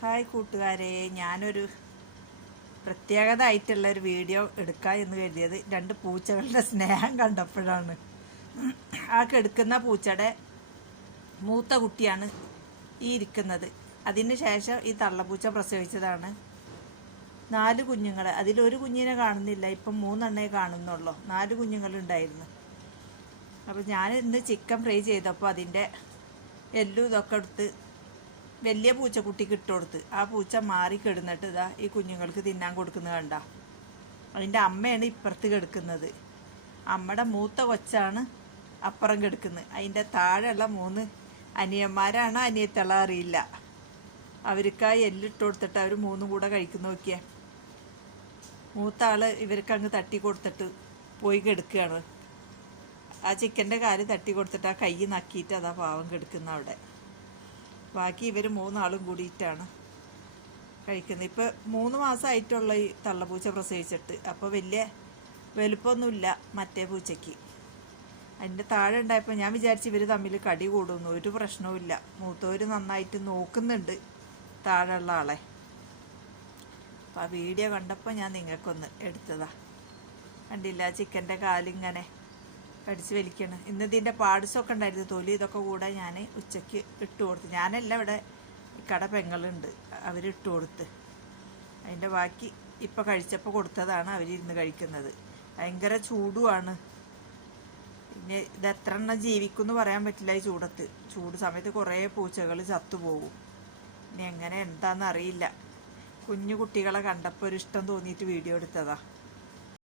Hi കൂട്ടുകാരെ, ഞാനൊരു പ്രത്യേകതയായിട്ടുള്ളൊരു video എടുക്കാം എന്ന് കരുതിയത് രണ്ട് പൂച്ചകളുടെ സ്നേഹം കണ്ടപ്പോഴാണ്. ആ കെടുക്കുന്ന പൂച്ചയുടെ മൂത്ത കുട്ടിയാണ് ഈ ഇരിക്കുന്നത്. അതിന് ശേഷം ഈ തള്ളപ്പൂച്ച പ്രസവിച്ചതാണ് 4 കുഞ്ഞുങ്ങൾ. അതിലൊരു കുഞ്ഞിനെ കാണുന്നില്ല, ഇപ്പം 3 കാണുന്നുള്ളൂ. 4 കുഞ്ഞുങ്ങളുണ്ടായിരുന്നു. അപ്പോൾ ഞാൻ ഇന്ന് ചിക്കൻ ഫ്രൈ ചെയ്തപ്പോൾ അതിൻ്റെ എല്ലും ഇതൊക്കെ എടുത്ത് വലിയ പൂച്ചക്കുട്ടിക്ക് ഇട്ട് കൊടുത്ത് ആ പൂച്ച മാറി കിടന്നിട്ട് ഇതാ ഈ കുഞ്ഞുങ്ങൾക്ക് തിന്നാൻ കൊടുക്കുന്നത് കണ്ട. അതിൻ്റെ അമ്മയാണ് ഇപ്പുറത്ത് കിടക്കുന്നത്. അമ്മയുടെ മൂത്ത കൊച്ചാണ് അപ്പുറം കിടക്കുന്നത്. അതിൻ്റെ താഴെയുള്ള 3 അനിയന്മാരാണ് അനിയത്തുള്ള അറിയില്ല. അവർക്ക് ആ എല്ലിട്ട് കൊടുത്തിട്ട് അവർ 3 കൂടെ കഴിക്കുന്ന നോക്കിയേ. മൂത്ത ആള് ഇവർക്ക് അങ്ങ് തട്ടി കൊടുത്തിട്ട് പോയി കിടക്കുകയാണ്. ആ ചിക്കൻ്റെ കാല് തട്ടി കൊടുത്തിട്ട് ആ കൈ നക്കിയിട്ട് അതാ പാവം കിടക്കുന്ന അവിടെ. ബാക്കി ഇവർ 3 ആളും കൂടിയിട്ടാണ് കഴിക്കുന്നത്. ഇപ്പോൾ 3 മാസമായിട്ടുള്ള ഈ തള്ളപ്പൂച്ച പ്രസവിച്ചിട്ട്. അപ്പോൾ വലിയ വലുപ്പമൊന്നുമില്ല മറ്റേ പൂച്ചയ്ക്ക്. അതിൻ്റെ താഴെ ഉണ്ടായപ്പോൾ ഞാൻ വിചാരിച്ച് ഇവർ തമ്മിൽ കടി കൂടുന്നു. ഒരു പ്രശ്നവുമില്ല. മൂത്തവർ നന്നായിട്ട് നോക്കുന്നുണ്ട് താഴെയുള്ള ആളെ. അപ്പോൾ ആ വീഡിയോ കണ്ടപ്പോൾ ഞാൻ നിങ്ങൾക്കൊന്ന് എടുത്തതാ. കണ്ടില്ല ചിക്കൻ്റെ കാലിങ്ങനെ കടിച്ച് വലിക്കണം. ഇന്ന് ഇതിൻ്റെ പാർട്സൊക്കെ ഉണ്ടായിരുന്നു, തൊലി ഇതൊക്കെ കൂടെ ഞാൻ ഉച്ചയ്ക്ക് ഇട്ട് കൊടുത്ത്. ഞാനല്ല, ഇവിടെ കട പെങ്ങളുണ്ട്, അവരിട്ട് കൊടുത്ത്. അതിൻ്റെ ബാക്കി ഇപ്പം കഴിച്ചപ്പോൾ കൊടുത്തതാണ് അവരിരുന്ന് കഴിക്കുന്നത്. ഭയങ്കര ചൂടുമാണ്. പിന്നെ ഇത് എത്ര എണ്ണം ജീവിക്കുമെന്ന് പറയാൻ പറ്റില്ല ഈ ചൂടത്ത്. ചൂട് സമയത്ത് കുറേ പൂച്ചകൾ ചത്തുപോകും. ഇനി എങ്ങനെ എന്താണെന്ന് അറിയില്ല. കുഞ്ഞു കുട്ടികളെ കണ്ടപ്പോൾ ഒരു ഇഷ്ടം തോന്നിയിട്ട് വീഡിയോ എടുത്തതാണ്.